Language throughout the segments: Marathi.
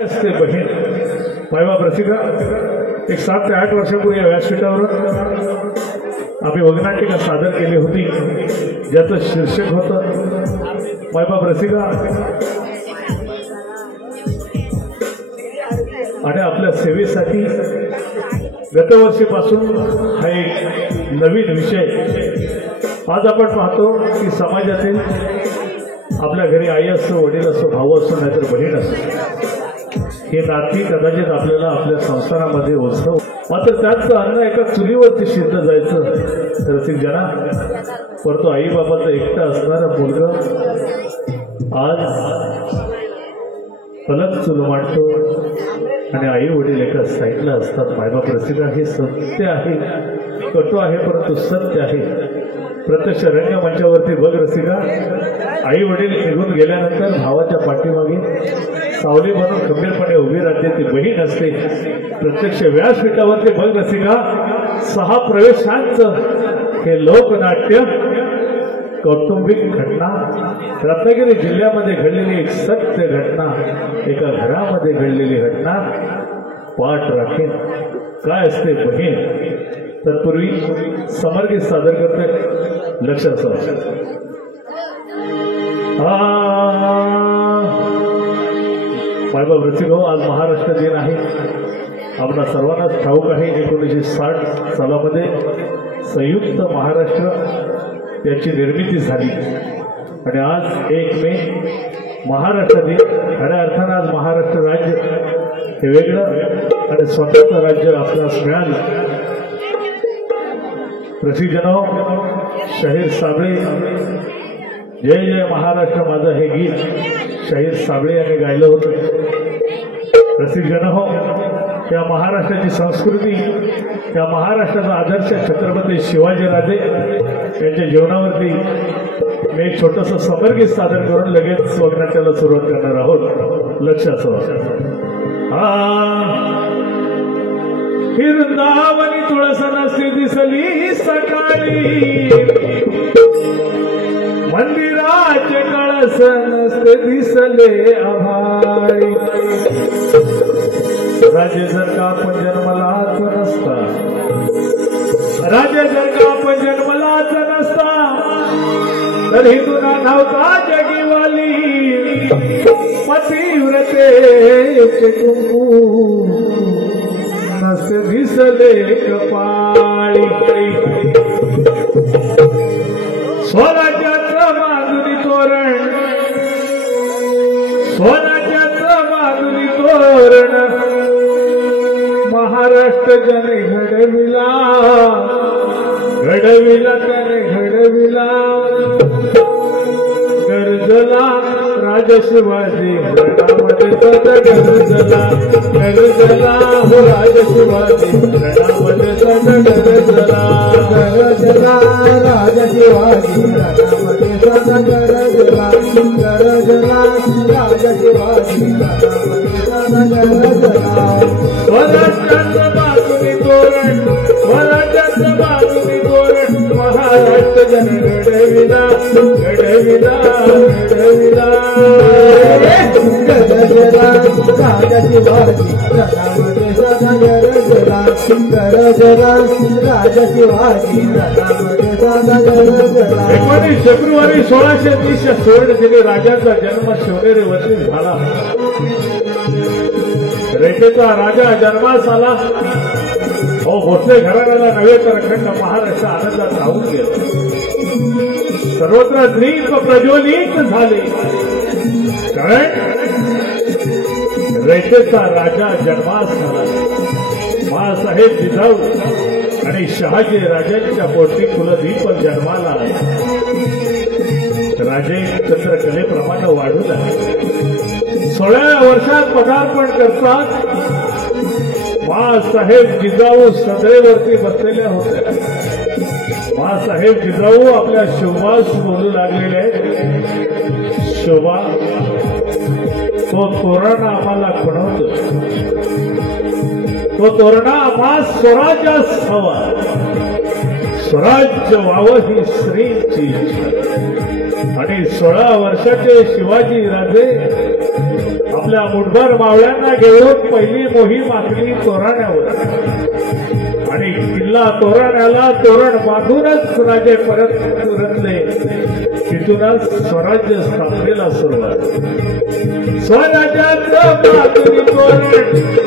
असते बहीण मायबाप रसिका एक 7 ते 8 वर्षापूर्वी या व्यासपीठावर आम्ही वगनाटिका सादर केली होती, ज्याचं शीर्षक होतं मायबाप रसिका. आणि आपल्या सेवेसाठी गतवर्षीपासून हा एक नवीन विषय. आज आपण पाहतो की समाजातील आपल्या घरी आई असो, वडील असो, भाऊ असो, नाहीतर बहीण असो, हे नाती कदाचित आपल्याला आपल्या संसारामध्ये ओझव. मात्र त्याचं अन्न एका चुलीवरती शिजत जायचं रसिक जना. परंतु आई बाबाचं एकटा असणारा मुलगा आज फलक चूल मांडतो आणि आई वडील एका साईडला असतात. मायबाप रसिका, हे सत्य आहे, कटू आहे परंतु सत्य आहे. प्रत्यक्ष रंगमंचावरती बघ रसिका, आई वडील निघून गेल्यानंतर भावाच्या पाठीमागे सावली बनून खंबीरपणे उभी राहते ती बहीण असते. प्रत्यक्ष व्यासपीठावरती बघ रसिका, 6 प्रवेशांचं हे लोकनाट्य कौटुंबिक घटना, रत्नागिरी जिल्ह्यामध्ये घडलेली एक सत्य घटना, एका घरामध्ये घडलेली घटना पाठ राखेल. काय असते बहीण? तत्पूर्वी समर्गीत सादर करते. लक्षात ठेवा, मायबाप रसिको, आज महाराष्ट्र दिन आहे. आपल्या सर्वांनाच ठाऊक आहे 1960 सालामध्ये संयुक्त महाराष्ट्र याची निर्मिती झाली आणि आज 1 मे महाराष्ट्र दिन. खऱ्या अर्थानं आज महाराष्ट्र राज्य हे वेगळं आणि स्वतंत्र राज्य आपल्यास मिळालं. प्रसिद्धजनो, शाहीर साबळे, जय जय महाराष्ट्र माझं हे गीत शाहीर साबळे यांनी गायलं होतं. प्रसिद्धजनो, त्या महाराष्ट्राची संस्कृती, त्या महाराष्ट्राचा आदर्श छत्रपती शिवाजीराजे यांच्या जीवनावरती मी एक छोटंसं समर्गीत सादर करून लगेच वगनाट्याला सुरुवात करणार आहोत. लक्षात ठेवा. वृंदावनी तुळस नसते दिसली सकाळी, मंदिराचे कळस नसते दिसले आभाळी. राजे जर का आपण जन्मलाच नसता, राजे जर का आपण जन्मलाच नसता, तर हिंदूना नव्हता जगीवाली. पतिव्रतेचे कुंकू नसते दिसले कपाळी. स्वराज्याचं बांधुनी तोरण, स्वराज्याचं बांधुनी तोरण महाराष्ट्र जने घडविला, घडविला त्याने घडविला. गरजला राजा शिवाजी रणामध्ये सद गरजला, गरजला हो राजा शिवाजी रणामध्ये सद गरजला, गरजला राजा शिवाजी रणामध्ये सद गरजला, गरजला राजा शिवाजी रणामध्ये सद गरजला. स्वराज्याचं बाजूनी तोरण, स्वराज्याचं बाजूनी तोरण महाराष्ट्र जन घडविला, घडविला, घडविला. गरजला राजा शिवाजी रणामध्ये सदा गरजला, गरजला राजा शिवाजी रणामध्ये सदा गरजला. 19 फेब्रुवारी 1620 या सुवर्णदिनी राजाचा जन्म शिवनेरी वरती झाला. रेषेचा राजा जन्मास आला. हो, भोसले घराण्याला नव्हे तर अखंड महाराष्ट्र आनंदात राहून गेला. सर्वत्र दीप प्रज्वलित झाले, कारण रेषेचा राजा जन्मास आला. माँसाहेब जिजाऊ आणि शहाजी राजांच्या पोटी कुलदीप जन्माला आला. राजे चंद्रकलेप्रमाणे वाढू लागले. 16व्या वर्षात पदार्पण करतात. माँसाहेब जिजाऊ सदैवरती बसलेल्या होत्या. माँसाहेब जिजाऊ आपल्या शोभास बोलू लागलेले आहेत. शोभा, तो तोरण आम्हाला खुणवतो, तो तोरणा आम्हा स्वराज्यास हवा, स्वराज्य व्हावं ही स्त्रीची इच्छा. आणि 16 वर्षाचे शिवाजी राजे आपल्या मुठभर मावळ्यांना घेऊन पहिली मोहीम आखली तोराण्यावर आणि किल्ला तोराण्याला तोरण बांधूनच राजे परत रचले. तिथूनच स्वराज्य स्थापनेला सुरुवात. स्वराज्याचं बांधुनी तोरण,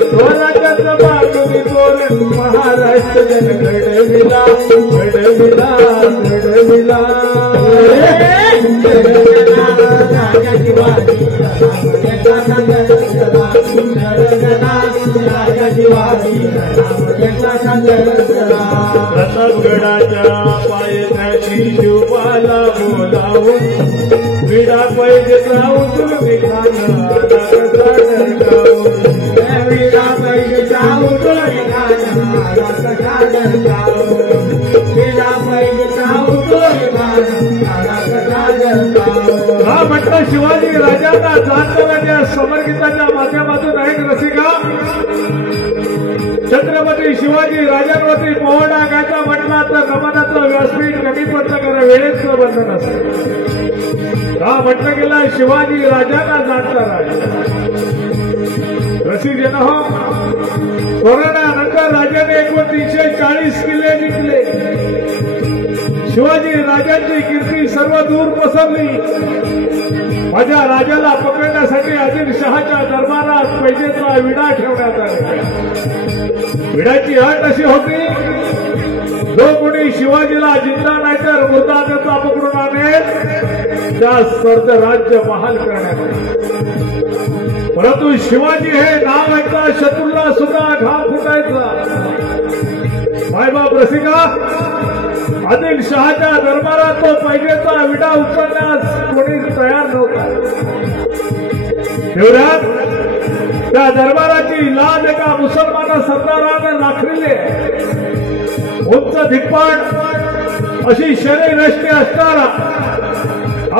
स्वराज्याचं बांधुनी तोरण महाराष्ट्र जन घडविला घडविला घडविला. प्रतापगडाच्या पायथ्याशी शिवबाला बोलावून विडा पैजेचा उचलून खाणं कसा डरकावून. विडा पैजेचा उचलून खाणं कसा डरकावून. विडा पैजेचा उचलून खाणं कसा डरकावून. हा म्हटलं शिवाजी राजांना जाणणाऱ्या समरगीताच्या माध्यमातून आहेत रसिका. छत्रपती शिवाजी राजांवरती पोहणा गायचा म्हटला तर नमनाचं व्यासपीठ कमी पडतं कारण वेळेचं बंधन असतं. का म्हटलं गेलं शिवाजी राजांना जाणता राजा. रसिक जन हो, कोरोनानंतर राजाने एकूण 340 किल्ले जिंकले. शिवाजी राजांची कीर्ती सर्व दूर पसरली. माझ्या राजाला पकडण्यासाठी आदिलशहाच्या दरबारात पैजेचा विडा ठेवण्यात आला. विड्याची अट अशी होती, जो कोणी शिवाजीला जिंदा नाही तर मुर्दा त्याचा पकडून आणेल त्या सर्द राज्य बहाल करण्यात आले. परंतु शिवाजी हे नाव ऐकता शत्रूला सुद्धा घाम फुटायचा. मायबाप रसिका, आदिलशहाच्या दरबारात तो पैजेचा विडा उचलण्यास कोणी तयार नव्हता. तेवढ्यात त्या दरबाराची लाज एका मुसलमान सरदाराने नाखरिले. उंच धिप्पाड अशी शरीरयष्टी असणारा,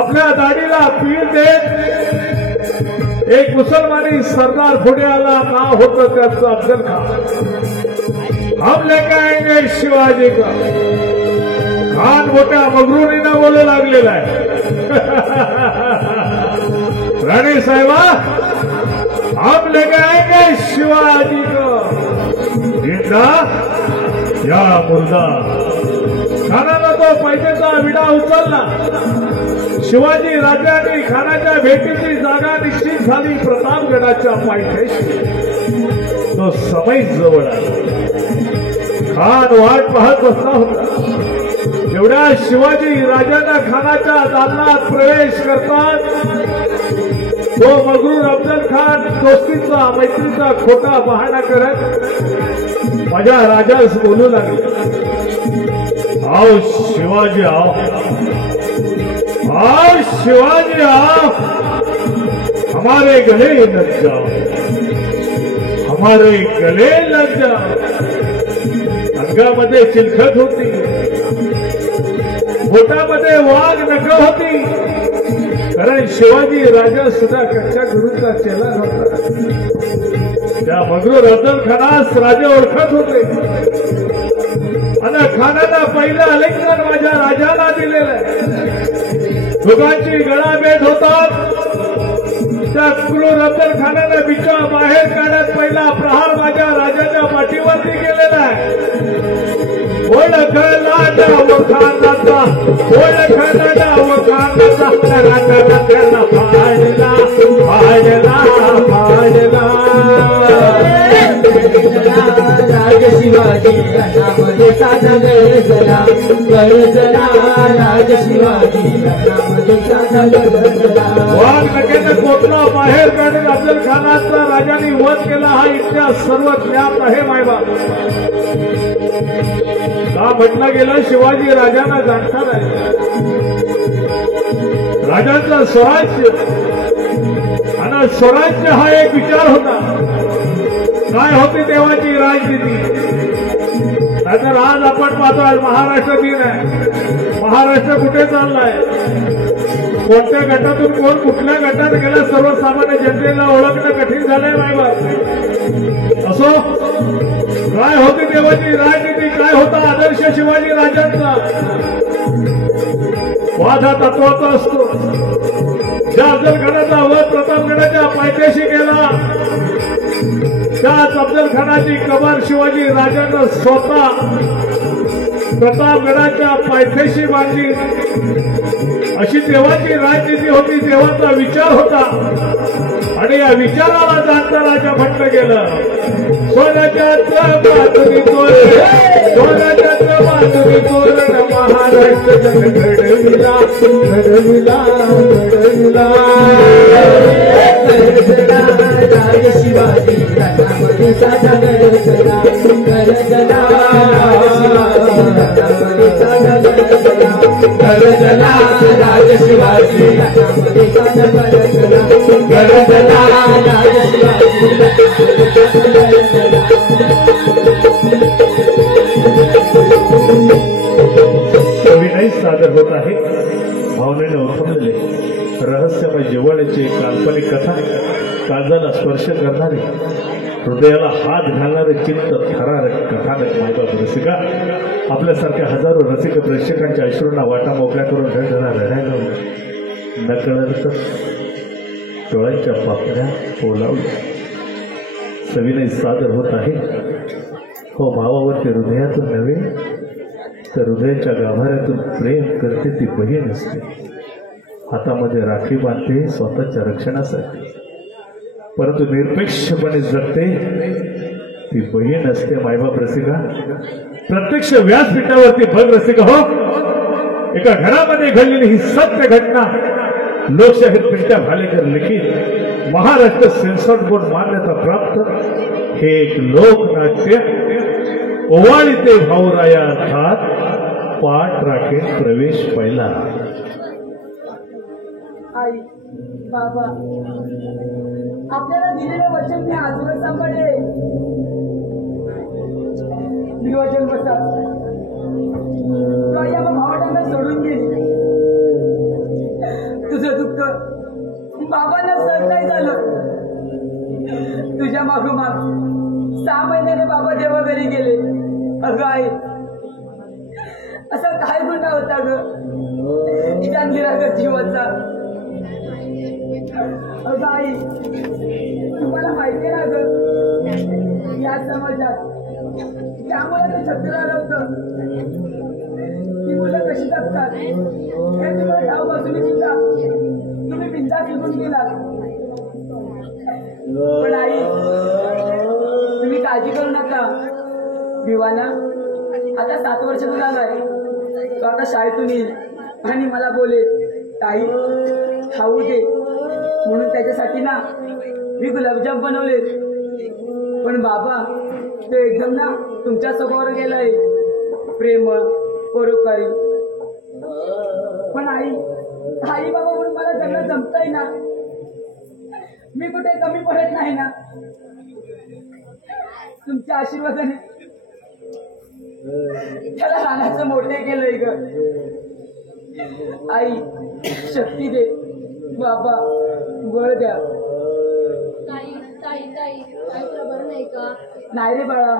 आपल्या दाढीला पीळ देत एक मुसलमानी सरदार पुढे आला. नाव होतं त्याचं अफजल खान. हम लेके आएंगे शिवाजी का. खान मोठ्या मगरुरीनं बोलू लागलेला आहे. राणे साहेबा, हम लेके आएंगे शिवाजी को. जिंदा या मुर्दा. खानाला तो पैजेचा विडा उचलला. शिवाजी राजांनी खानाच्या भेटीची जागा निश्चित झाली. प्रतापगडाच्या पायथ्याशी तो समय जवळ आला. खान वाट पाहत बसला होता. एवढ्या शिवाजी राजांना खानाच्या दालनात प्रवेश करतात. तो मगरूर अफजल खान दोस्तीचा मैत्रीचा खोटा बहाणा करत माझ्या राजास बोलू लागले. आओ शिवाजी आओ, आओ शिवाजी आओ, हमारे गले लग जाओ, हमारे गले लग जाओ. अंगामध्ये चिलखत होती, बोटामध्ये वाघ नख होती. कारण शिवाजी राजा सुद्धा कच्च्या गुरूचा चेला नव्हता. त्या मगरूर अफजल खानास राजे ओळखत होते आणि खानाला पहिलं आलिंगन माझ्या राजाला दिलेलं आहे. दोघांची गळाभेट होतात. त्या क्रूर अफजल खानाने बिचा बाहेर काढत पहिला प्रहार माझ्या राजाच्या पाठीवरती केलेला आहे. ओळखला डाव खानाचा, ओळखला डाव खानाचा, राजाला त्याला फाडला फाडला फाडला. राज शिवाजी रणामध्ये साधा गरजला गरजला. राज शिवाजी रणामध्ये साधा गरजला. वाघ नखेनं कोटला बाहेर काढून अफजल खानाचा राजाने वध केला. हा इतिहास सर्व ज्ञात आहे मायबाप. का म्हटलं गेलं शिवाजी राजांना जाणता नाही. राजांचा स्वराज्य आणि स्वराज्य हा एक विचार होता. काय होती तेव्हाची राजनीती. नाहीतर आज आपण पाहतो आज महाराष्ट्र दिन आहे. महाराष्ट्र कुठे चाललाय, कोणत्या गटातून कोण कुठल्या गटात गेला सर्वसामान्य जनतेला ओळखणं कठीण झालंय मायबाप. असो, काय होती तेव्हाची राजनीती, काय होता आदर्श शिवाजी राजांचा. वाद हा तत्वाचा असतो. ज्या अफजलखानाचा वध प्रतापगडाच्या पायथ्याशी केला, त्याच अफजलखानाची कबर शिवाजी राजांना स्वतः प्रतापगडाच्या पायथ्याशी बांधली. अशी तेव्हाची राजनीती होती, तेव्हाचा विचार होता. आणि या विचाराला जाणता राजा म्हटलं गेलं, सोन्याच्याच बाजूनी तोरण, सोन्याच्याच बाजूनी तोरण महाराष्ट्र जन घडविला, घडविला, घडविला. राज शिवाजी राजामध्ये साजा गरजला, गरजला राजामध्ये साजा गरजला, गरजला राज शिवाजी राजामध्ये साजा गरजला, गरजला राज शिवाजी गरजला. कविताही सादर होत आहे. भावनेने उठवलेले रहस्यमय जिव्हाळ्याची काल्पनिक कथा, काळजाला स्पर्श करणारी, हृदयाला हात घालणारे चित्त थरारक कथानक मायबाप रसिका. आपल्यासारख्या हजारो रसिक प्रेक्षकांच्या अश्रूंना वाटा मोकळ्या करून ढळढळा रडायला नकळत डोळ्यांच्या पापण्या ओलावल्या. सविनय सादर होत आहे. हो, भावावरती हृदयातून नव्हे तर हृदयाच्या गाभाऱ्यातून प्रेम करते ती बहीण असते. हातामध्ये राखी बांधते स्वतःच्या रक्षणासाठी, परंतु निरपेक्षपणे जगते ती बहीण असते मायबाप रसिका. प्रत्यक्ष व्यासपीठावरती भग रसिका. हो, एका घरामध्ये घडलेली ही सत्य घटना लोकशाहीर पिंट्या भालेकर लिखित महाराष्ट्र सेन्सॉर बोर्ड मान्यता प्राप्त हे एक लोकनाट्य. ओवाळीते भाऊराया अर्थात पाठ राखेल प्रवेश पहिला. आई, बाबा, आपल्याला दिलेलं वचन मी आजवर सांभाळे. मी वचन बसा या भावटांना सोडून गेली. तुझं दुःख बाबांना सहन नाही झालं. तुझ्या मागोमाग 6 महिन्याने बाबा देवा घरी गेले. अगं आई, असा काय गुन्हा होता ग त्या निरागस जीवाचा? अगं आई, तुम्हाला माहिती ना ग, या समाजात त्यामुळे ते छत्र आलं ती मुलं कशी जगतात हे तुम्हाला ठाऊक असून सुद्धा तुम्ही बिंदास निघून गेलात. पण आई, तुम्ही काळजी करू नका. विवाना आता 7 वर्षाचा झालाय. तो आता शाळेतून येईल आणि मला बोलेल, ताई खाऊ दे. म्हणून त्याच्यासाठी ना मी गुलाबजाम बनवले. पण बाबा तो एकदम ना तुमच्या स्वभावावर गेलाय, प्रेम परोपकारी. पण आई, आई बाबा म्हणून मला सगळं जमतंय ना. मी कुठे कमी पडत नाही ना. तुमच्या आशीर्वादाने त्याला लहानाचं मोठे केलंय ग. आई शक्ती दे, बाबा बळ द्या. ताई ताई ताई काय तुला बरं नाही का? नाही रे बाळा,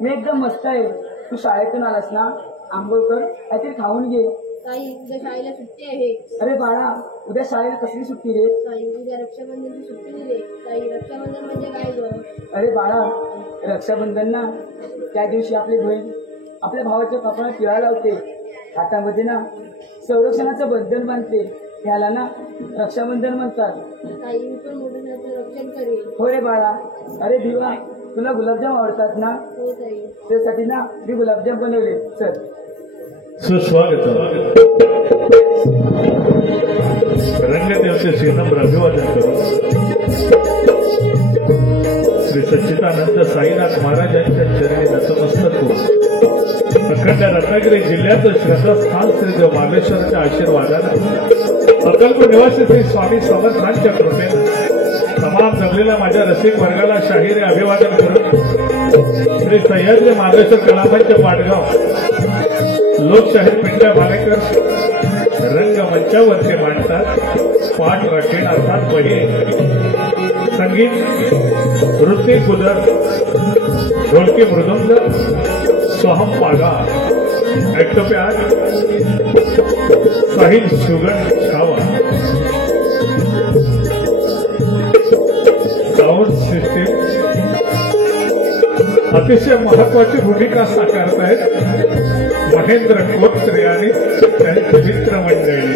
मी एकदम मस्त आहे. तू शाळेतून आलास ना, आंघोळ कर, काहीतरी खाऊन घे. ताई उद्या शाळेला सुट्टी आहे. अरे बाळा, उद्या शाळेला कसली सुट्टी रे? ताई उद्या रक्षाबंधनची सुट्टी दिली. ताई रक्षाबंधन म्हणजे काय ग? अरे बाळा, रक्षाबंधन ना त्या दिवशी आपली बहीण आपल्या भावाच्या कपाळात टिळा लावते, हातामध्ये ना संरक्षणाचं बंधन बांधते. ह्याला ना रक्षाबंधन म्हणतात. ताई मी पण मोठं रक्षण करेल. हो रे बाळा. अरे भिवा, तुला गुलाबजाम आवडतात ना? हो ताई. त्यासाठी ना मी गुलाबजाम बनवले. चल. सुस्वागत. रंगदेवचे श्रीनम्र अभिवादन करून श्री सच्चिदानंद साईनाथ महाराजांच्या चरणी नतमस्तक होऊन अखंड रत्नागिरी जिल्ह्याचं श्रद्धास्थान श्री देव मार्लेश्वराच्या आशीर्वादानं अक्कलकोट निवासी श्री स्वामी समर्थांच्या कृपेनं तमाम जमलेल्या माझ्या रसिक वर्गाला शाहिरी अभिवादन करून श्री सह्याद्री मार्लेश्वर कलामंच पाटगाव लोकशाहीर पिंट्या भालेकर रंगमंचावरती मांडतात पाठ राखेल अर्थात बहीण. संगीत ऋतिक कुदर, ढोलकी मृदुंग सोहम पागा, ऍक्टोप्यार साहिल शुगन छावा. अतिशय महत्वाची भूमिका साकारतायत महेंद्र कोत्रे आणि त्यांचे मित्रमंडळी.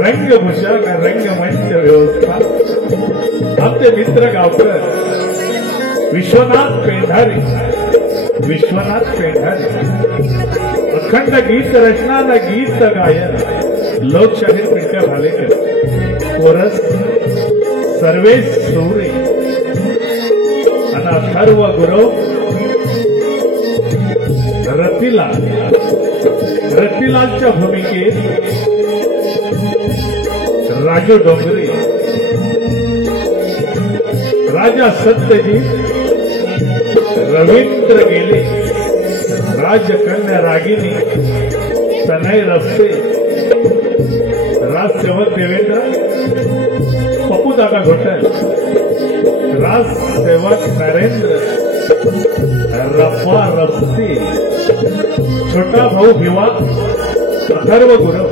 रंगभूषण रंगमंच व्यवस्था आमचे मित्र गावकर विश्वनाथ पेंढारे. अखंड गीत रचना न गीत गायन लोकशाहीर पिंट्या भालेकर. कोरस सर्वेश सोरे आणि अथर्व गुरव रतिलालच्या भूमिकेत राजू डोंगरे, राजा सत्यजित, रवींद्र गेले, राजकन्या रागिनी, सनई रस्ते, राजसेवक देवेंद्र, पप्पूदादा घोटल, राजसेवक नरेंद्र, रप्पा रस्ते, छोटा भाऊ भिवा, अथर्व गुरव.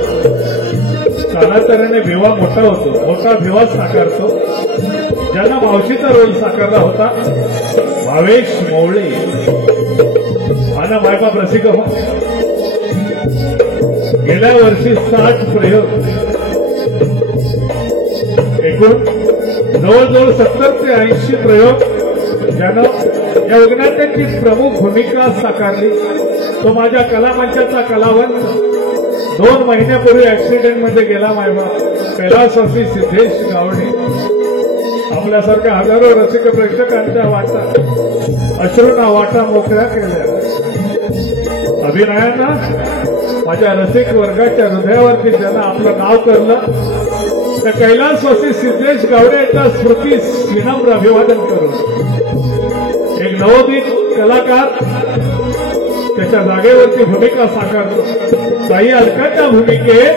कालांतराने भिवा मोठा होतो, मोठा भिवा साकारतो. ज्यांना मावशीचा रोल साकारला होता भावेश मोवळे आणि मायबाप रसिक हो. गेल्या वर्षी 60 प्रयोग, एकूण जवळजवळ 70 ते 80 प्रयोग ज्यानं या वगनाट्याची प्रमुख भूमिका साकारली. तो माझ्या कलामंचाचा कलावंत. 2 महिन्यापूर्वी ऍक्सिडेंट मध्ये गेला मायबाप कैलासवासी सिद्धेश गावडे. आपल्यासारख्या हजारो रसिक प्रेक्षकांच्या वाटा अश्रूंना वाटा मोकळ्या केल्या. अभिनयाना माझ्या रसिक वर्गाच्या हृदयावरती ज्यांना आपलं नाव करलं त्या कैलासवासी सिद्धेश गावडेच्या स्मृतीस विनम्र अभिवादन करून एक नवोदित कलाकार त्याच्या जागेवरती भूमिका साकारतो. साई अलकाच्या भूमिकेत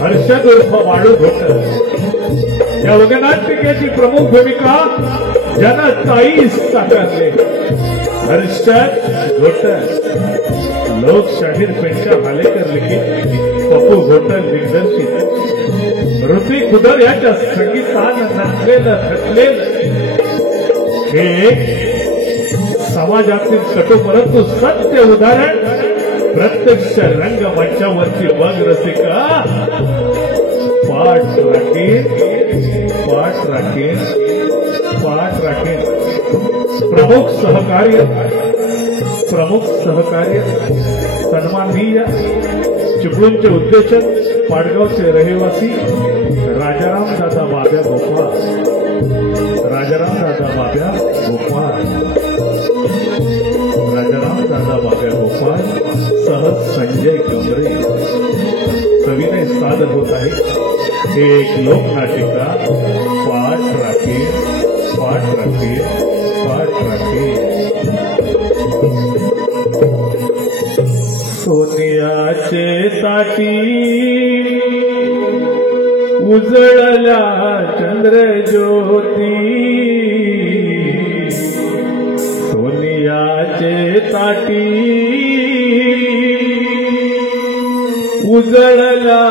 हर्षद उर्फ वाळू घोटल. या वगनाट्यकेची प्रमुख भूमिका ज्यानं ताई साकारले हर्षद घोटल. लोकशाहीर पेंट्या भालेकर लिखित, पप्पू घोटल दिग्दर्शित, ऋतिक खुदर यांच्या संगीतानं नटलेलं थकलेलं हे समाजातील कटू परंतु सत्य उदाहरण प्रत्यक्ष रंगमंचावरची बघ रसिका पाठ राखेल. प्रमुख सहकार्य सन्माननीय चिपळूणचे उद्योजक पाडगावचे रहिवासी राजाराम दादा बाब्या भोपाळ. सह संजय कमरे सविनय सादर होत आहे. हे एक लोकनाटिका पाठ राखेल. सोनियाचे ताटी उजळल्या चंद्रज्योती. सोनियाचे ताटी उजळला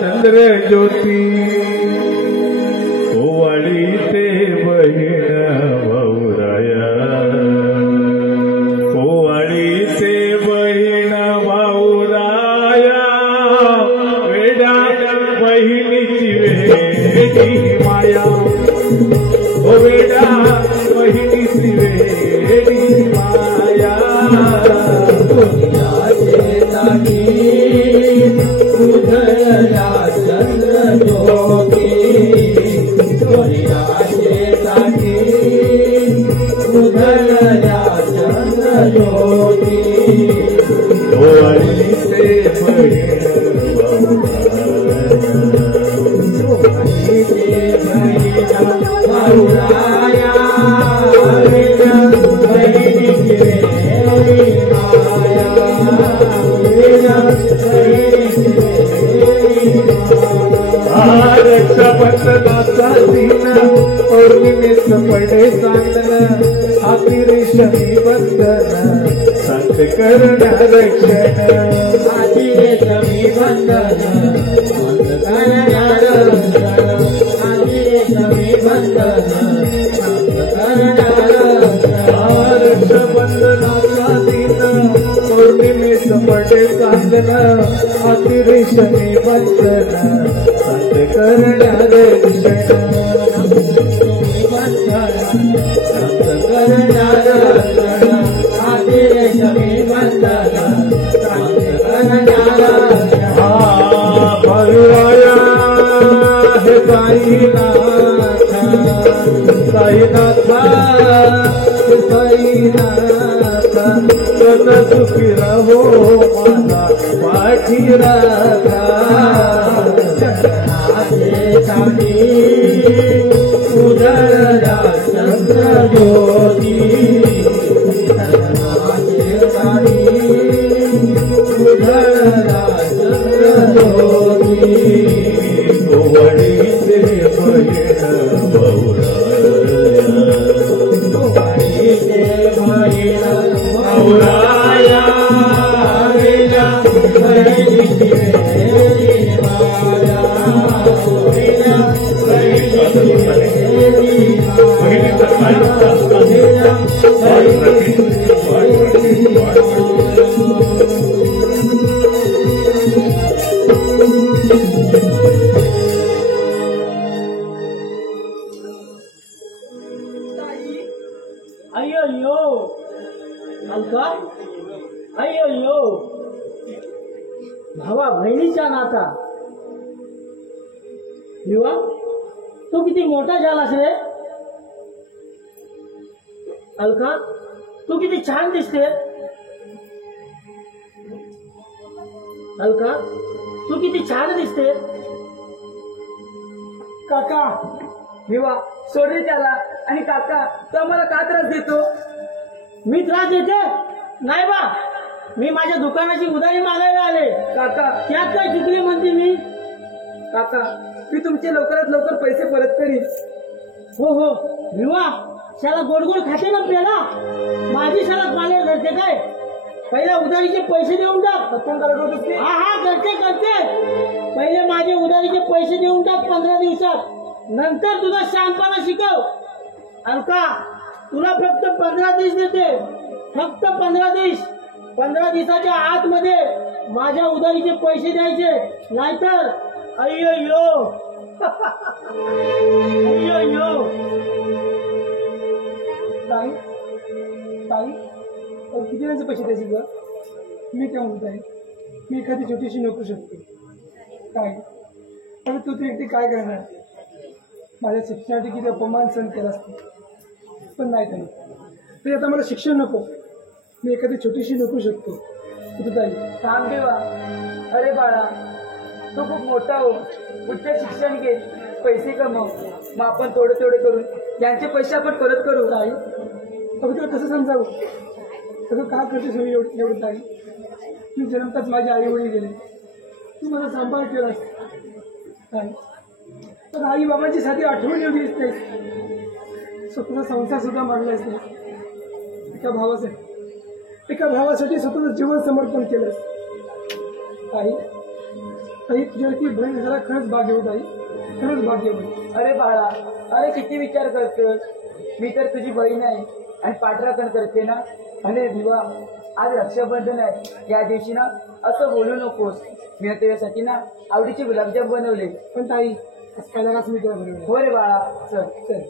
चंद्रज्योती. ओवाळी ते बहीण भाऊराया, ओवाळी ते बहीण भाऊराया. वेड्या बहिणीची वेडी माया, ओ वेड्या बहिणीची वेडी माया. उधळल्या चंद्रज्योती, सोनियाचे ताटी उधळल्या चंद्रज्योती. ओवाळी ते बहीण भाऊराया, बहिणीची वेडी माया. रक्षाबंधनाचा दिन पौर्णिमेस पडे चांदन, हाती रेशमी बंधन शांत करण्या रक्षण. हाती रेशमी बंधन शांत करण्या रक्षण. हाती रेशमी बंधन शांत करण्या रक्षाबंधनाचा दिन पौर्णिमेच पडे चांदन अतिरेशमी बंधन संत करणारे क्षण संत करणारे क्षण अतिरेशमी बंधन संत करणारे भगवाया हे साईनाथ साईनाथ साईनाथ सत सुखी रहो माझा पाठी राधा साठी उदरला चंद्र ज्योती साठी उदरला चंद्र ज्योती वडीचे बहीण बहुराया वेला बहिणीची माया अय्यो अलका अय्यो भावा बहिणीचा नाता युवा तू किती मोठा झालास रे अलका तू किती छान दिसते अलका तू किती छान दिसते काका विवा सोडे त्याला आणि काका तो आम्हाला का त्रास देतो मी त्रास देते नाही बा मी माझ्या दुकानाची उधारी मागायला आले काका त्यात काय चुकले म्हणते मी काका मी तुमचे लवकरात लवकर पैसे परत करीन हो हो विवा शाला गोड गोड खाते ना पेला माझी शाला पाले करते काय पहिल्या उधारीचे पैसे देऊन टाक कोण करत होतो हा हा करते करते पहिले माझे उधारीचे पैसे देऊन टाक 15 दिवसात नंतर तुला शहाणपणा शिकव अलका तुला फक्त 15 दिवस देते फक्त 15 दिवस 15 दिवसाच्या आतमध्ये माझ्या उधारीचे पैसे द्यायचे नाहीतर अय्यो अय्यो ताई ताई किती वेळाचे पैसे द्यायचे ग मी काय म्हणत आहे मी एखादी छोटीशी नोकरी शकते काय पण तू ती एकटी काय करणार माझ्या शिक्षणासाठी किती अपमान सहन केला असतो पण नाही ताई तरी आता मला शिक्षण नको मी एखादी छोटीशी नोकरी शकतो कुठे ताई थांब देवा अरे बाळा तो खूप मोठा हो उच्च शिक्षण घे पैसे कमव मग आपण थोडे थोडे करून यांचे पैसे आपण परत करू ताई अगं तुला कसं समजावं सगळं का करते सगळं एवढं ताई मी जन्मताच माझे आई वडील गेले तू मला सांभाळ केलास ताई तर आई बाबांची साधी आठवण एवढी असते स्वतःचा संसार सुद्धा मारलायस नाही एका भावासाठी स्वतःचं जीवन समर्पण केलंस ताई ताई तुझ्यावरती बहीण जरा खरंच भाग्य होत आई खरंच भाग्य होईल अरे बाळा अरे किती विचार करतोस मी तर तुझी बहीण आहे आणि पाठराखण करते ना अरे दिवा आज रक्षाबंधन आहे या दिवशी ना असं बोलू नकोस मी तुझ्यासाठी ना आवडीचे गुलाबजाम बनवले पण ताई पहिला मी तुला बनवले हो रे बाळा चल चल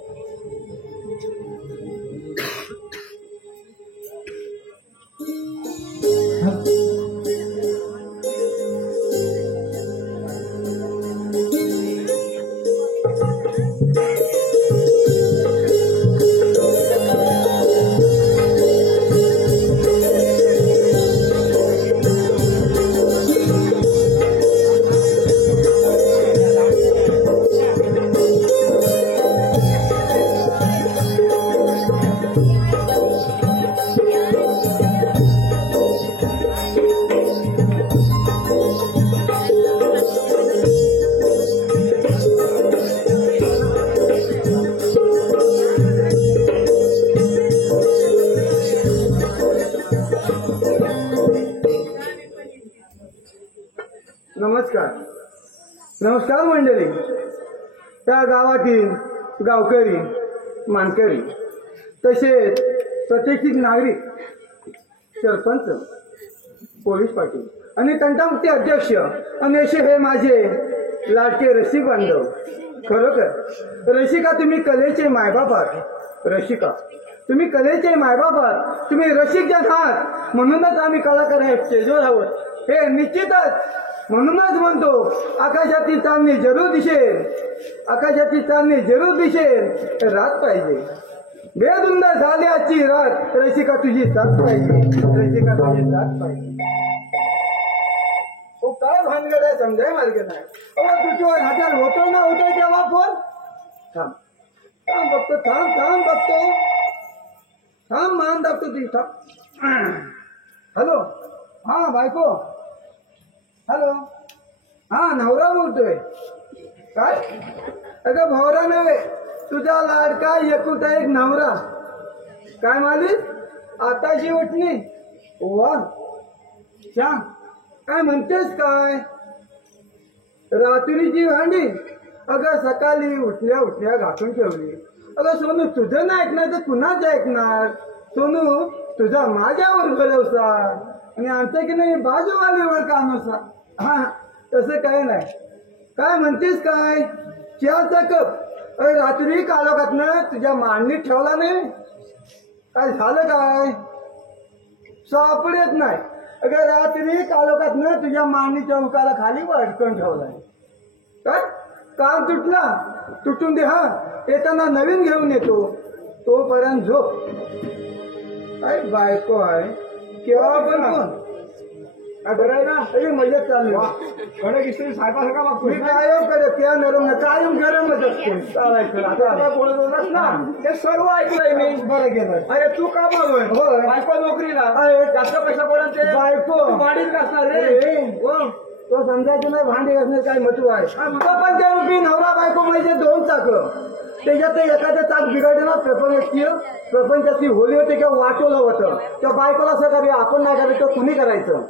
नमस्कार मंडळी. त्या गावातील गावकरी मानकरी तसेच प्रतिष्ठित नागरिक, सरपंच, पोलीस पाटील आणि तंटामुक्ती अध्यक्ष आणि असे हे माझे लाडके रसिक बांधव. खरोखर रसिका, तुम्ही कलेचे मायबाप आहात. रसिका, तुम्ही कलेचे मायबाप आहात. तुम्ही रसिक जन आहात, म्हणूनच आम्ही कलाकार हे स्टेजवर आहोत हे निश्चितच. म्हणूनच म्हणतो, आकाशातील चांदणी जरूर दिसेल, आकाशातील चांदणी जरूर दिसेल, रात पाहिजे. बेधुंद झाली आजची रात, रसिका तुझी साथ पाहिजे, रसिका तुझी साथ पाहिजे. हो, काय भानगड आहे समजाय मार्ग नाही. तुझ्यावर हजार होतो ना होतो तेव्हा फोन थांब थांब बघतो, थांब बघतो, थांब मान दाखतो तुझी, थांब. हॅलो, हा बायको, हॅलो, हा नवरा बोलतोय. काय? अगं भावरा नव्हे, तुझा लाडका एकुलता एक नवरा. काय मालिक, आताची उठणी? वा, सांग काय म्हणतेस? काय रात्रीची भांडी अगं सकाळी उठल्या उठल्या घासून ठेवली. अगं सोनू, तुझं नाही ऐकणार तर कुणाच ऐकणार? सोनू, तुझा माझ्यावर भरोसा आणि आमच्या की नाही बाजूवालीवर काम असा. हा, तसं काय नाही. काय म्हणतेस? काय चहाचा कप रात्री कालोखातनं तुझ्या मांडणीत ठेवला नाही? काय झालं? काय सापडत नाही? अगं रात्री कालोखातनं तुझ्या मांडणीच्या उकाला खाली अडकून ठेवलाय. काय काम तुटला? तुटून दे, हा येताना नवीन घेऊन येतो, तोपर्यंत झोप. काय बायको आहे केव्हा पण बरं आहे ना? तरी मजेत चालू कडक इस्त्री साहेबासारखा वागतो. मी कायम करत त्या नरम कायम गरमच असते. चालायचं आता बोलत होतास ना, ते सर्व ऐकलंय मी. बरं गेलं. अरे तू का बघ, हो बायको नोकरीला जास्त पैसा बोला ते बायको वाढीत असणार रे. हो, तो समजायचं नाही भांडी घासण्यात काय महत्व आहे. पण त्या रूपी नवरा बायको म्हणजे दोन चाकं, त्याच्यात एखादं चाक बिघडलं ना, प्रपंचाची होली होते किंवा वाटवलं होतं, त्या बायकोला सगळं आपण नाही करायचं, कुणी करायचं.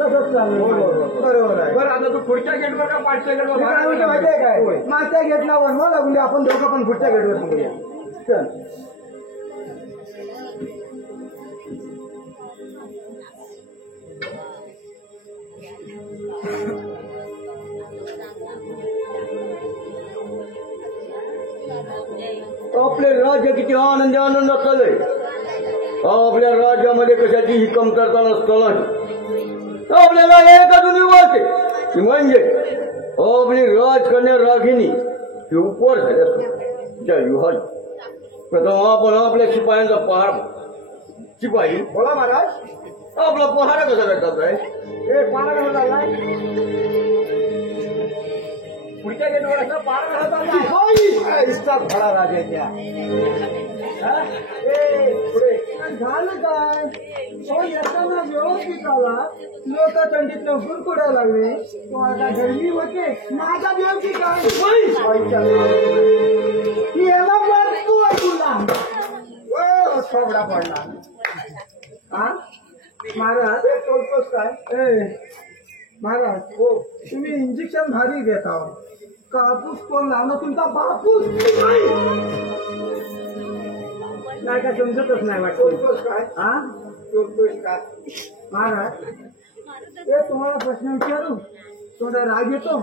तसंच चालू. बरोबर आहे. बरं, आता तू पुढच्या गेटवर का पाठच्या गेटवर माहिती आहे काय? मागच्या गेटला वनवा लागून दे, आपण दोघं पण पुढच्या गेटवर थांबूया. चल. आपले राज्य किती आनंद चालय. आपल्या राज्यामध्ये कशाची ही कमतरता नसताना आपल्याला एक अजूनही वाटते की म्हणजे आपली राजकन्या रागिनी ही उपवर झाल्या युहाजी. प्रथम आपण आपल्या शिपायांचा पहार. शिपाई बोला महाराज. आपला पहारा कसा करतात आहे? हे पारा घालून चाललाय पुढच्या गेटवर असं पारा घालून इस्तात भडा राजाच्या. पुढे झालं काय? तो येताना व्यवस्थित आला, लोक थंडीतनं गुरकुड्या लागले, तो आता गरमी होते. माझा व्यवस्थित काय याला बघतो तुला थोडा पडला. हा महाराज बोलतोस काय? महाराज, हो तुम्ही इंजेक्शन भारी घेत आहोत. कापूस कोण लावणं तुमचा बापूस नाही का? समजतच नाही वाटतोस काय? हा बोलतोस काय? महाराज, ते तुम्हाला प्रश्न विचारू, तुम्हाला राग येतो?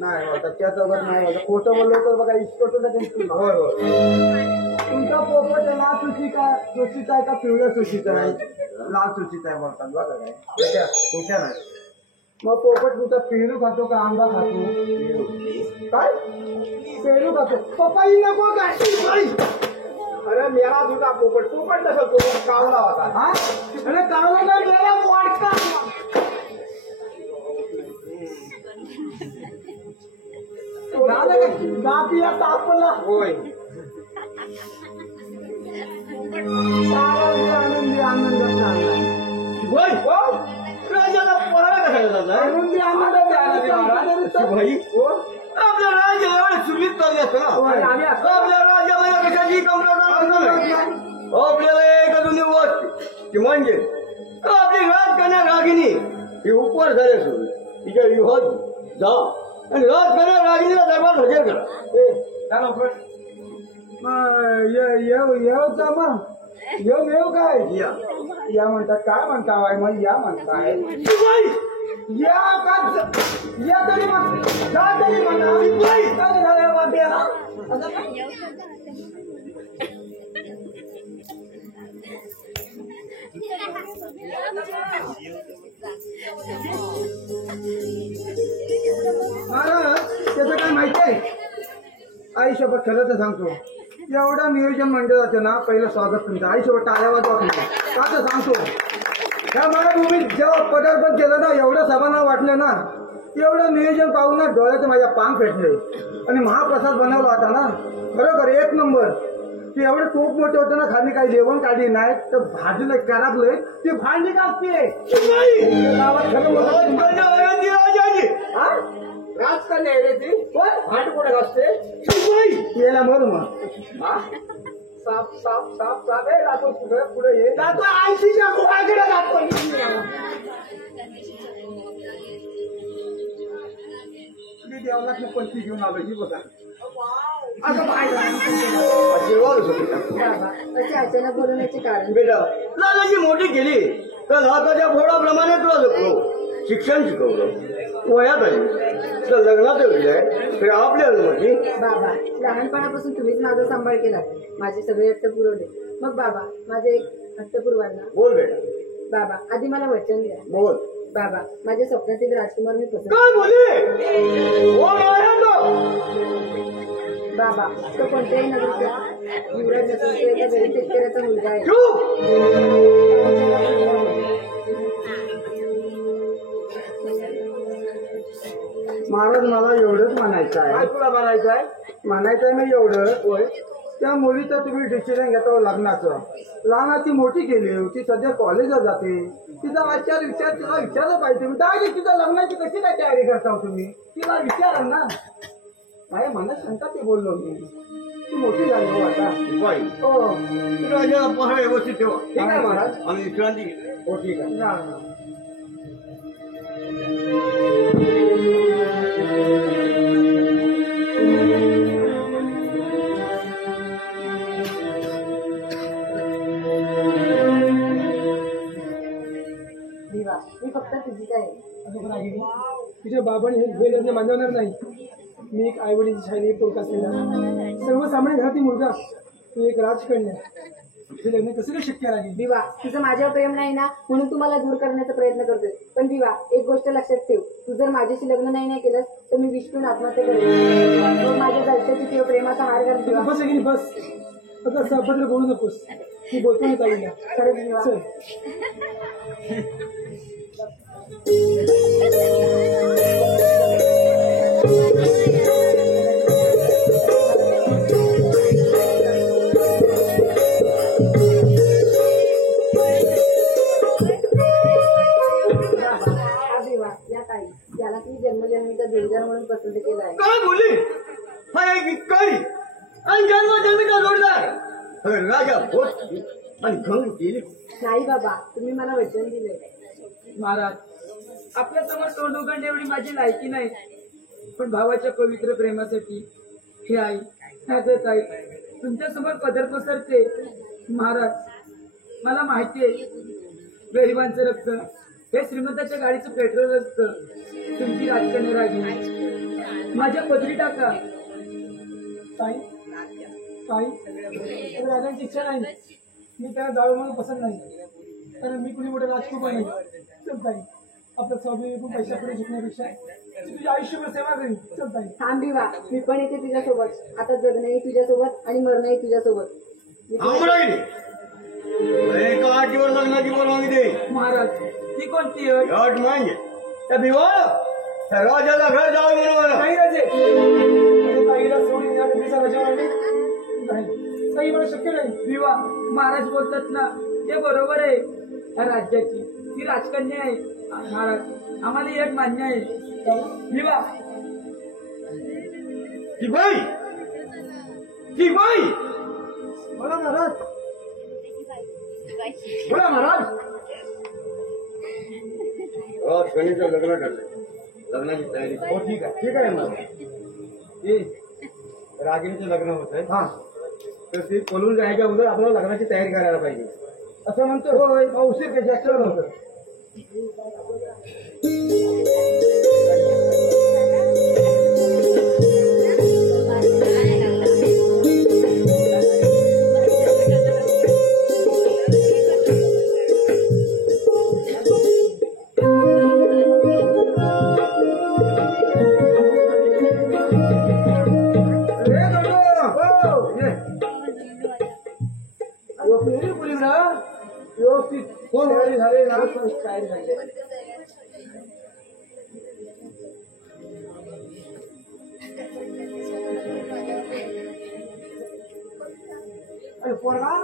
नाही होता त्याच्यावर नाही होता. खोटं बोललो तर बघा इस्कोटं टेन्शन. होय होय. तुमचा पोपट लाल सुशीचा आहे का पिवळ्या सुशीचा आहे? लाल सुशीचा आहे बोलतात बघा. काय तुमच्या नाही. मग पोपट तुमचा पेरू खातो का आंबा खातो? काय पेरू खातो? पपाई नको काय? अरे मेरा तुझा पोपट नसेल, तो कावला होता. हा अरे कावला नाही, मेरा वाटका. बापिया तापला. होय. आनंदी आनंदाचा होय. राजाला पहारा कसा करतात? आनंदी आनंदाचा भाई आपल्या राज्य एवढे सुरळीत चालले असतं ना, आपल्या राज्यामध्ये कशाची कमतरता नाही. आपल्याला एक अजून वाटते की म्हणजे आपली राजकन्या रागिनी ही उपवास झाली असून तिच्या युहात जा आणि राजकन्या रागिनीला दरबार हजर करा. येऊ मग येऊ काय या या म्हणतात काय म्हणता बाई मग या म्हणताय या का या तरी मग जा तरी म्हणा काय झालं वाट्या महाराज त्याचं काय माहिती आहे आईसोबत खरं तर सांगतो एवढं नियोजन म्हणलं जातं ना पहिलं स्वागत तुमचं आईसोबत टाळ्या वाजवा का तर सांगतो ह्या मला तुम्ही जेव्हा पदार्पण केलं ना एवढं सभांना वाटलं ना एवढं नियोजन पाहून ना डोळ्याचं माझ्या पांग पेटले आणि महाप्रसाद बनवला होता ना बरोबर एक नंबर ते एवढं खूप मोठं होतं ना खाली काही जेवण काढली नाही तर भाजलं कराबलंय ती भांडी कापते गावात खरं राजकन्या आहे रे ती भांड कुठे घासते याला मरू मग साप साप साप साप आहे जातो पुढे पुढे ये जातो आयसीच्या गुहाकडे जातो देवनाथ पंथी घेऊन आलो ही बघा असं आशीर्वाद असे अचानक बोलवण्याचे कारण बेटा लालाची मोठी केली तर हाताच्या फोडाप्रमाणे तुला जपलो शिक्षण शिकवलं वयात आली तर लग्नाचं वेळ आहे तर आपल्या अनुमती बाबा लहानपणापासून तुम्हीच माझा सांभाळ केला माझे सगळे हट्ट पुरवले मग बाबा माझे एक हट्ट पुरवायला बोल बेटा बाबा आधी मला वचन द्या बोल बाबा माझ्या स्वप्नातील राजकुमार मी पसंत काय बोले बोल आहे तो बाबा तो कोणत्याही नगरीचा युवराज नसून तो एका गरीब शेतकऱ्याचा मुलगा आहे चूप महाराज मला एवढंच म्हणायचं आहे तुला म्हणायचं आहे म्हणायचं आहे मी एवढं होय त्या मुलीचं तुम्ही डिसिजन घेता लग्नाचं लहानाची मोठी केली ती सध्या कॉलेजला जाते तिचा आचार विचार तिला विचारलं पाहिजे तुम्ही डायरेक्ट तिच्या लग्नाची कशी काय तयारी करता तुम्ही तिला विचारा ना माझ्या मनात शंका ते बोललो मी ती मोठी झाली हो आता बाई हो राजा पहा व्यवस्थित ठेवा ठीक आहे महाराज आम्ही विश्रांती घेतो हो ठीक आहे या, या. दिवा मी फक्त तुझीच आहे तुझ्या बाबाने हे लग्न मानवणार नाही मी एक आई वडीलची शाळेत पोरका असलेला सर्वसामान्य घरातील मुलगा तू एक राजकन्या हे लग्न कसं काय शक्य आहे दिवा तुझं माझ्यावर प्रेम नाही ना म्हणून तुम्हाला दूर करण्याचा प्रयत्न करतोय पण दिवा एक गोष्ट लक्षात ठेव तू जर माझ्याशी लग्न नाही केलंस तर मी विष्णून आत्महत्या करेन मग माझ्या घरच्याची किंवा प्रेमाचा हार घाल दिवा बस आहे बस आता सापडलं बोलू नकोस मी बोलतो नाही ताईला खरंच दिवा चल हा दिवा या ताई याला तुम्ही जन्मजन्मीचा जोडीदार म्हणून पसंत केला आहे काय बोलली हा एक इक्कारी आणि जन्मजन्मीचा जोडदार अरे राजा होत आणि घंग केली नाही बाबा तुम्ही मला वचन दिले महाराज आपल्या समोर तोंड उघडणे एवढी माझी लायकी नाही पण भावाच्या पवित्र प्रेमासाठी हे आई ह्याच आई तुमच्या समोर पदर पसरते महाराज मला माहिती आहे गरिबांचं रक्त हे श्रीमंताच्या गाडीचं पेट्रोल असतं तुमची राजकन्या रागी माझ्या पदरी टाका ताई ताई राजांची इच्छा नाही मी त्याला जावं म्हणून पसंत नाही कारण मी कुणी मोठं राजकुमार नाही चल ताई आपलं स्वामी पैशाकडे झुकण्यापेक्षा तुझ्या आयुष्यभर सेवा करेन चल ताई थांब दिवा मी पण येते तुझ्यासोबत आता जगणंही तुझ्यासोबत आणि मरणंही तुझ्यासोबत मी तुझ्या- एका आठीवर लग्नाची परवानगी दे महाराज ती कोणती अट? अट म्हणजे त्या भिवाला त्या राजाला घर जावं म्हणून नाही राजे ताईला सोडून या नदीचा राजा नाही ताई मला शक्य नाही विवा महाराज बोलतात ना ते बरोबर आहे या राज्याची ती राजकन्या आहे महाराज आम्हाला एक मान्य आहे विवा ती बाई ती बाई बोला महाराज बोला महाराज शनीचं लग्न ठरलंय लग्नाची तयारी हो ठीक आहे मग रागिणीचं लग्न होत आहे हा तर ती पळून जायच्या अगोदर आपल्याला लग्नाची तयारी करायला पाहिजे असं म्हणतो. होय उशीर कशा चल म्हणतो. व्यवस्थित तयारी झाले ना तयारी झाली. अरे पोरगा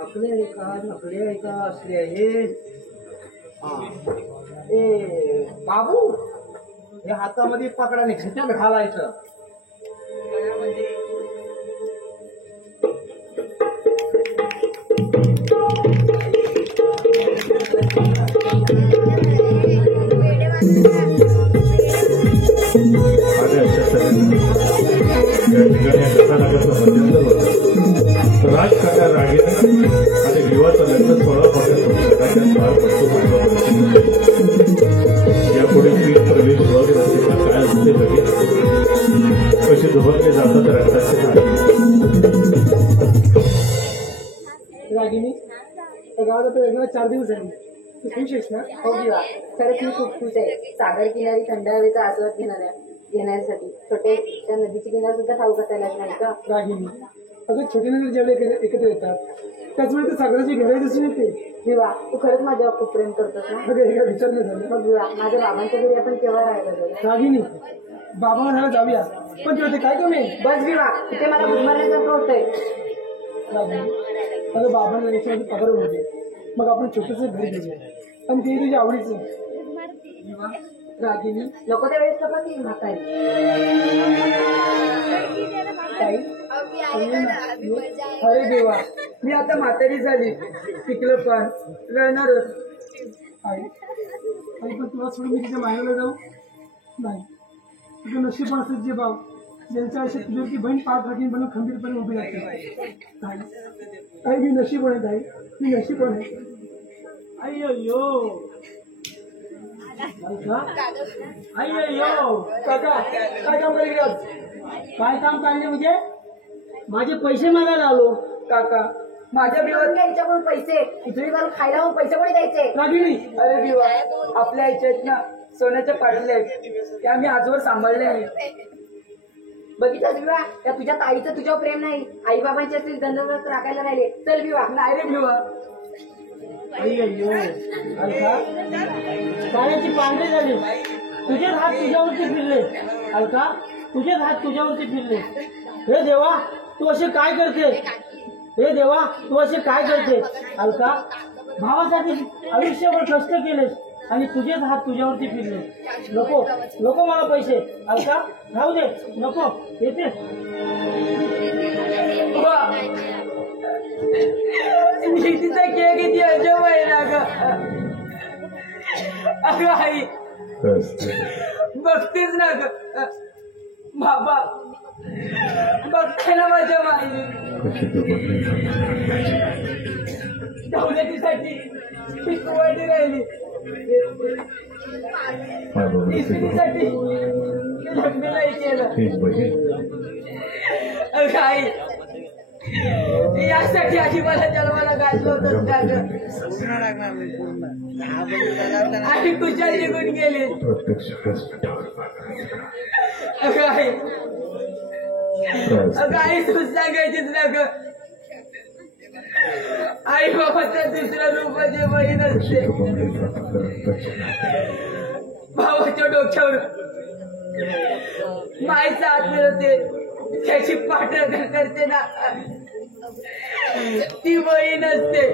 आपले का नकले आहे का असले आहे. ए बाबू हे हातामध्ये पकडाने खिच्यात घालायचं. आणि अशा तऱ्हेने या ठिकाणी कथानकाचं मध्यंतर होतं. राजकन्या रागीने आणि विवाहाचं लग्न 16 मोठ्या पार पडतो. यापुढे 3 प्रवेश वर्ग रसिका काय असते बघे कसे दुबकले जातात रक्ताचे नाते. रागिनी गावाला तर लग्नाला 4 दिवस झाले. तू खुश आहेस ना? हो दिवा, खरंच मी खूप खुश आहे. सागर किनारी थंड हवेचा आस्वाद घेण्यासाठी छोट्या नदीची किनार सुद्धा ठाऊक असायला नाही का? रागिनी अगं छोटे नदी जेवढे एकत्र येतात त्याचमुळे तर सागराची गहराई दिसून येते. दिवा, तू खरंच माझ्यावर खूप प्रेम करतोस ना? अगं हे काय विचार नाही झालं. मग दिवा, माझ्या बाबांच्या घरी आपण केव्हा राहायला जाऊ? रागिनी बाबाला झाला जाऊया पण तेव्हा ते काय कमी आहे. बस दिवा, तिथे मला बुजमारण्यासारखं होतंय. रागिनी अगं बाबांना याच्यामध्ये पगार होते मग आपण छोटंसं घर घेऊया आणि ते तुझ्या आवडीचं. रागिनी नको त्या वेळेस कसा ती म्हातारी. अरे देवा, मी आता म्हातारी झाली, पिकलं पण राहणारच. आई पण तुला सोडून मी तिच्या माहेरला जाऊ नाही. तुझं नशीब पण असत जे भाव ज्यांच्या आयुष्यात तुझ्यावरती बहीण पाच राखीन बनून खंबीरपणे उभी राहते. आई मी नशीब आहे ताई, मी नशीब आहे. अय्यो अय्यो काका काय काम करायला गेलात? काय काम काढले म्हणजे? माझे पैसे मागायला आलो. काका माझ्या मिळून घ्या हिच्याकडून पैसे. खिचडी घालून खायला मग पैसे कोणी द्यायचे? रागिनी अरे देवा, आपल्या आईच्या आहेत ना सोन्याच्या पाटल्या आहेत त्या मी आजवर सांभाळल्या आहेत. बघितलंच विवा, त्या तुझ्या ताईचं तुझ्यावर प्रेम नाही. आई बाबांची असतील दंडवत राखायला राहिले. चल विवा. नाही रे भिवा, अय्यो अलका, पाण्याची पांढरी झाली. तुझेच हात तुझ्यावरती फिरले. अलका, तुझेच हात तुझ्यावरती फिरले. हे देवा, तू असे काय करते? हे देवा, तू असे काय करते? अलका, भावासाठी आयुष्यभर कष्ट केलेस आणि तुझेच हात तुझ्यावरती फिरले. नको नको मला पैसे. अलका राहू दे, नको. येते मी तिचा केक किती अजब आहे ना ग. अगं आई बघतेच ना ग, बाबा बघते ना माझ्या माई. दौलतीसाठी ती कुवाडी राहिली, इस्त्रीसाठी लग्न नाही केलं. अगं आई, यासाठी आधी मला जन्माला घातलं होतं का ग? आणि तुझ्या निघून गेले. अगं आई, अगं आई तू सांगायचीच ना ग. आई बाबाच्या दुसऱ्या रूपाचे बहीण असते. भावाच्या डोक्यावर मायचा हात मिळवते, त्याची पाठराखण करते ना, ती बहीण असते.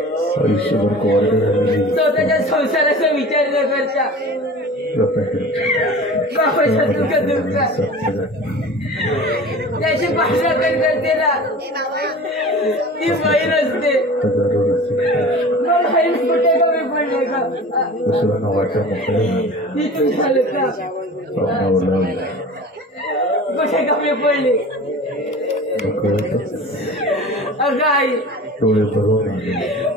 स्वतःच्या संसाराचा विचार न करता बाबाच्या दुःखात त्याची पाठराखण करते ना, ती बहीण असते. दुसऱ्यांना वाटत मोकळे इथून झालं का कसे कमी पडले अगं आई डोळे भरून आले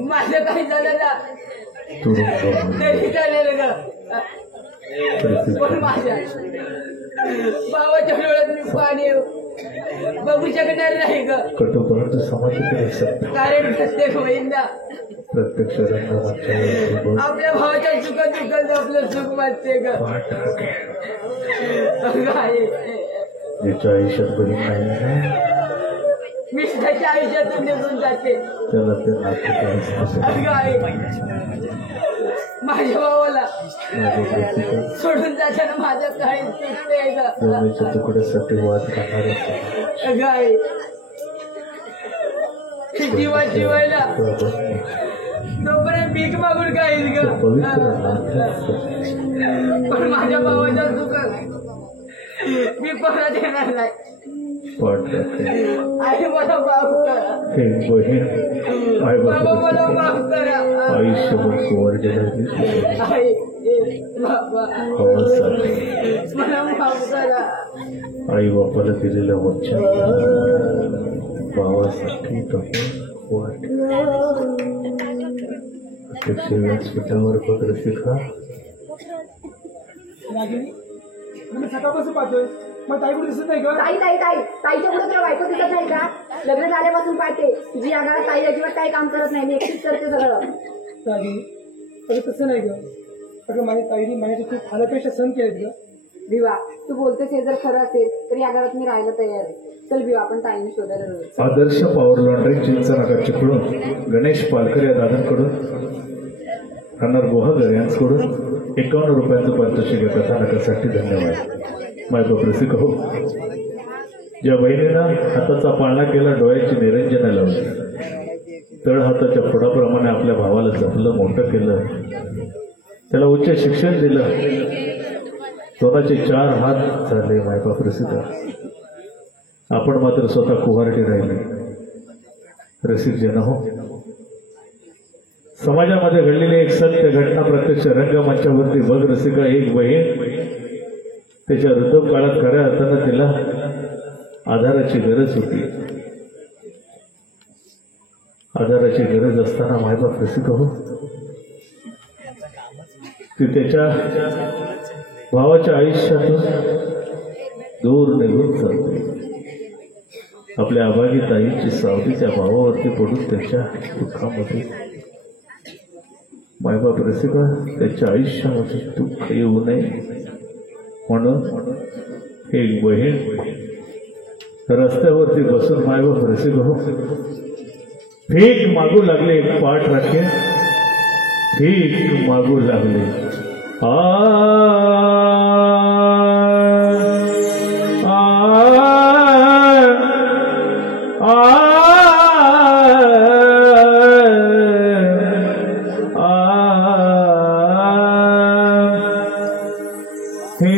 माझं काही झालं ना तुडून तरी चालेल ग पण माझ्या बाबाच्या डोळ्यात मी पाणी बघू शकणार नाही ग कटू परंतु समाजातील सत्य कारण प्रत्येक महिना प्रत्यक्ष रंगाच्या आपल्या भावाच्या चुका आपलं सुख वाटते ग अगं आई ज्याच्या आयुष्यात बरी नाही मी त्याच्या आयुष्यातून निघून जाते त्याला ते नाते अगं आई माझ्या भावाला सोडून जाताना माझ्या काही सुटते ग जमिनीच्या तुकड्यासाठी वाद करणार असतात अगं आई जीवायला तोपर्यंत भीक मागून खाईल ग पवित्र नात्यात पण माझ्या भावाच्या चुक मी परत येणार नाही पाठ राखते आई मला माफ करा हे बहीण आई बाबा मला बाबा माफ करा आयुष्यभर सुवर्ण आई बाबा मला माफ करा आई बापाला दिलेलं वचन भावासाठी प्रत्यक्ष व्यासपीठावर पत्र शिका मी सकाळपासून पाहतोय मग ताई कुठे दिसत नाही का ताई ताई ताई ताईच्या पुढे तुला बायको दिसत नाही का? लग्न झाल्यापासून पाहते तुझी या घरात ताई अजिबात काही काम करत नाही मी एकटीच करते सगळं. ताई अगं तसं नाही ग अगं माझ्या ताईने माझ्या खूप हालापेक्षा सहन केलेत ग. विवा तू बोलतेस हे जर खरं असेल तर या घरात मी राहायला तयार आहे. चल विवा आपण ताईने शोधायला जाऊ. आदर्श पॉवर लॉन्ड्री चिंचनाका चिपळूण गणेश पालकर या दादांकडून कन्नर गोहागर यांच्याकडून 51 रुपयांचं पारितोषिक या कथानकासाठी धन्यवाद. मायबाप रसिक हो, ज्या बहिणीनं हाताचा पाळणा केला, डोळ्याची निरंजनं लावली, तळ हाताच्या फोडाप्रमाणे आपल्या भावाला जपलं, मोठं केलं, त्याला उच्च शिक्षण दिलं, स्वतःचे 4 हात झाले. मायबाप रसिक आपण मात्र स्वतः कुहारटी राहिले. रसिक जन हो, समाजामध्ये घडलेली एक सत्य घटना प्रत्यक्ष रंगमंचावरती बघ रसिका. एक बहीण त्याच्या वृद्धकाळात खऱ्या अर्थानं तिला आधाराची गरज होती. आधाराची गरज असताना मायबाप रसिका हो, ती त्याच्या भावाच्या आयुष्यातून दूर निघून चालते. आपल्या अभागी ताईची सावली त्या भावावरती पडून त्याच्या दुःखामध्ये मायबाप रसिका त्याच्या आयुष्यामध्ये दुःख येऊ नये म्हणून एक बहीण रस्त्यावरती बसून मायबाप रसिक हो भीक मागू लागले. एक पाठ राखे भीक मागू लागले.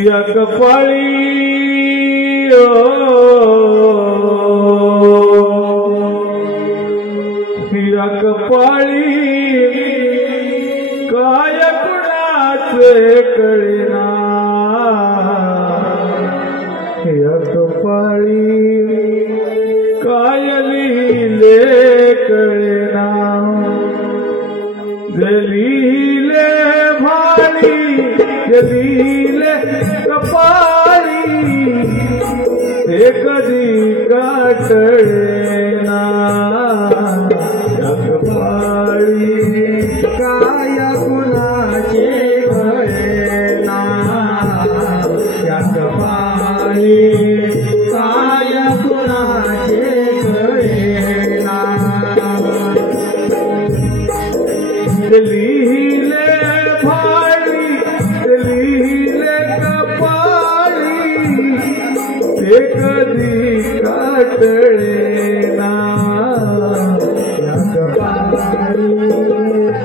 या कपाळी या कपाळी काय कुणाचे कळेना. या कपाळी काय लिहिले कळेना. जलिले भाळी जलिले कपाळी हे कधी काटळेना. कपाळी काय कुणाचे कळेना. या कपाळी काय कुणाचे कळेना. लिहिले भाळी लिहिले कपाळी ते कधी काटळेना. या कपाळी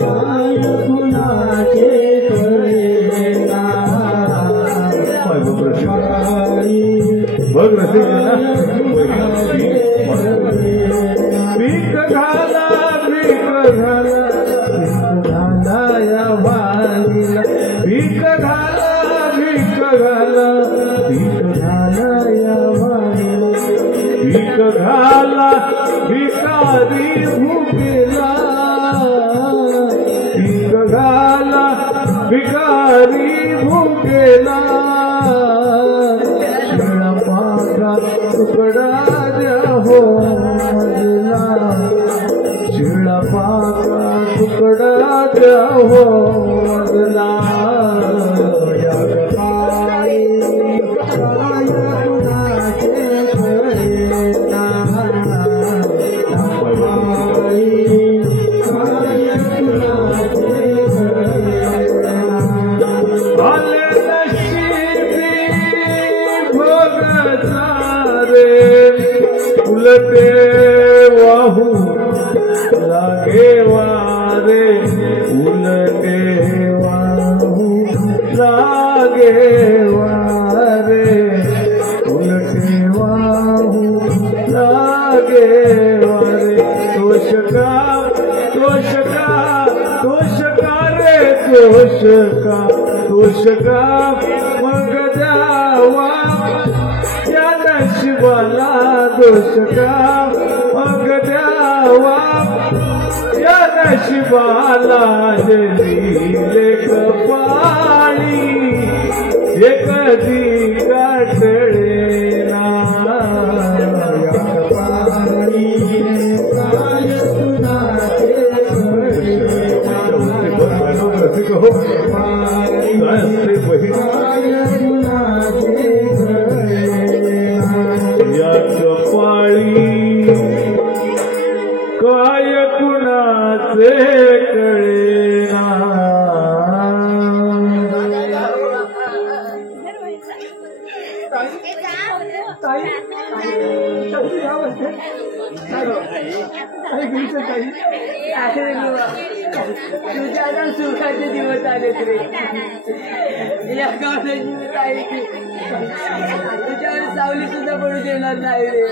काय कुणाचे कळेना. बघ भीक घाला भीक घाला भीक घाला या घाला भिकारी भुकेला भीक घाला भिकारी भुकेला शिळा पाका तुकडा द्या हो मला शिळा पाका तुकडा द्या हो मला या गपाई उलटे वाहू लागे वारे उलटे वाहू लागे वारे उलटे वाहू लागे वारे तोषका तोषका तोषका रे तोषका तोषका मग द्यावा या नशिबाला दोषका मग द्यावा या नशिबाला लिहिले कपाळी हे कधी गाठळेना या कपाळी काय तुनाचे रसिक हो काय असते बहीण या कपाळी काय कुणाचे कळेना तुझ्या आता सुखाचे दिवस आलेत रे या गावाला जीवित आहे की तुझ्यावर सावली सुद्धा पडू देणार नाही रे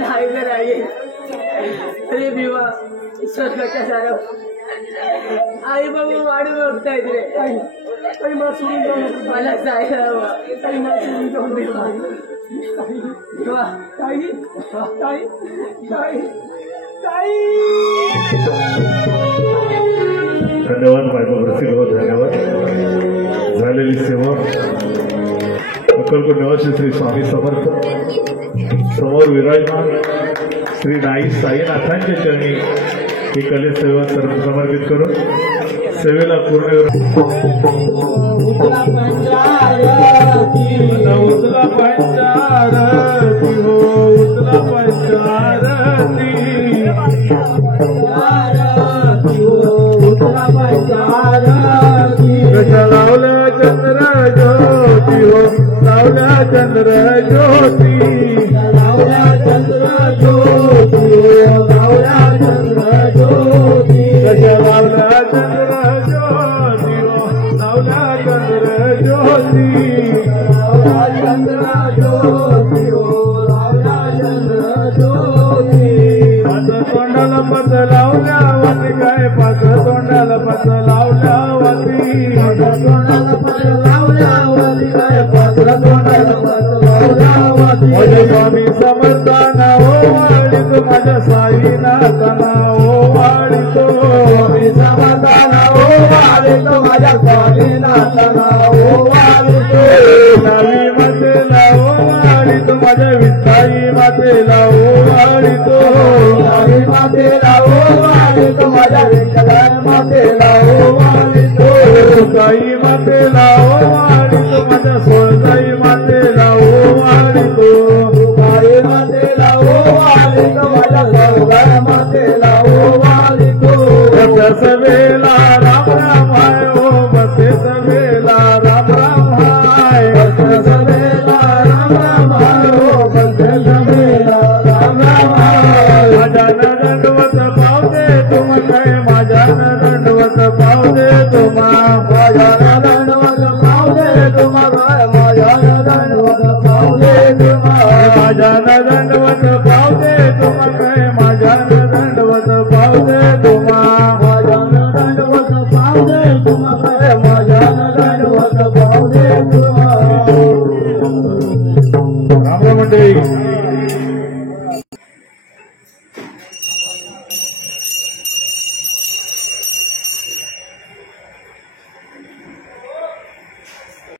नाही ग राही रे भिवा स्वतःच्या सारा आई बाबा वाढू बघतायत रे काही मला सोडून जाऊ नको मला जायला हवं काही मला सोडून जाऊ नको काही काही काही काही धन्यवाद माझ्या रसिक धन्यवाद झालेली सेवा अक्कलकोट निवासी श्री स्वामी समर्थ समोर विराजमान श्री नाई साईनाथांच्या चरणी ही कलेसेवा समर्पित करून सेवेला पूर्ण उतला पंचारती हो उतला पंचारती लावल्या चंद्र ज्योती हो लावल्या चंद्र ज्योती लावल्या चंद्र ज्योती हो लावल्या चंद्र ज्योती लावल्या चंद्र ज्योती हो लावल्या चंद्र ज्योती लावल्या चंद्र ज्योती हो लावल्या चंद्र ज्योती पाच तोंडाला पत लावल्यावती काय पाच तोंडाला पत लावल्यावती पाच तोंडाला पत लावल्यावती काय पाच तोंडाला पत लावल्यावती माझे स्वामी समर्थाना ओवाळी तो माझ्या साईनाथाना ओवाळी तो स्वामी समर्थाना ओवाळी तो माझ्या स्वामीनाथाना ओवाळी तो नवी मातेला ओवाळी तो माझ्या विठाई मातेला ओवाळी तो नवी मातेला ओवाळी तो माझ्या विठ्ठल मातेला ओवाळी तो साई मातेला ओवाळी तो माझ्या सोळसाई मातेला ओवाळी तो साई मातेला ओवाळी तो माझ्या सोळगार मातेला ओवाळी तो बसे सवेला राम राम हाय हो बसे सवेला राम राम हाय बसे सवेला राम राम हाय हो बसे सवेला राम राम हाय माझ्या दंडवत पावते तुम काय माझ्या दंडवत पावते तुम्हा माझ्या दंडवत पावते तुम्हा माझ्या दंडवत पावते तुम्हा माझ्या दंडवत पावते तुम्हा काय माझ्या दंडवत पावते तुम्हा माझ्या दंडवत पावते तुम्हा काय माझ्या दंडवत पावते तुम्हा रामराम मंडळी.